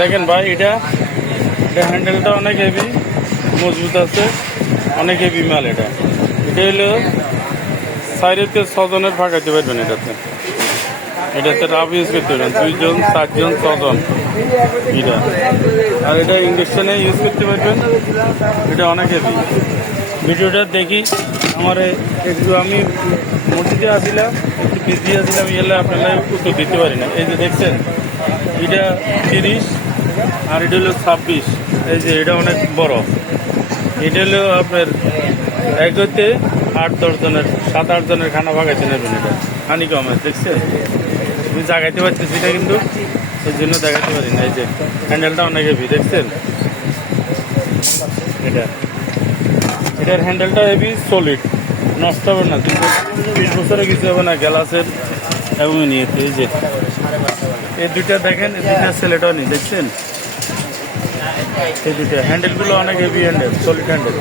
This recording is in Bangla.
দেখেন ভাই, এটা হ্যান্ডেলটা অনেক হেভি, মজবুত আছে, অনেক হেভি মাল। এটা হলো 4-6 জনের ভাগাইতে পারবেন এটাতে রাফ ইউজ করতে পারবেন 2 জন 4 জন 6 জন এটা। আর এটা ইন্ডাকশনে ইউজ করতে পারবেন। এটা অনেক হেভি। ভিডিওটা দেখি আমার একটু আমি মসজিদে আসছিলাম, একটু বিজি আসছিলাম, এলে আপনারা উত্তর দিতে পারি না। এই যে দেখছেন, এটা 30 আর এটা হলো 26। এই যে এটা অনেক বড়। এটা হলো আপনার এক হইতে 8-10 জনের 7-8 জনের খানা ভাগাইতে নেবেন। এটা হানি কম আছে, দেখছেন? আমি জাগাইতে পারতেছি না কিন্তু, এই জন্য দেখাতে পারি না। এই যে হ্যান্ডেলটা অনেক হেভি, দেখছেন? এটার হ্যান্ডেলটা হেভি, সলিড, নষ্ট হবে না। 20 বছরে কিছু হবে না গ্লাসের এবং নিয়েছে। এই যে এই দুইটা দেখেন, এই দুইটা সেলেটাও নি, দেখছেন? এই দুইটা হ্যান্ডেলগুলো অনেক হেভি হ্যান্ডেল, সলিড হ্যান্ডেল।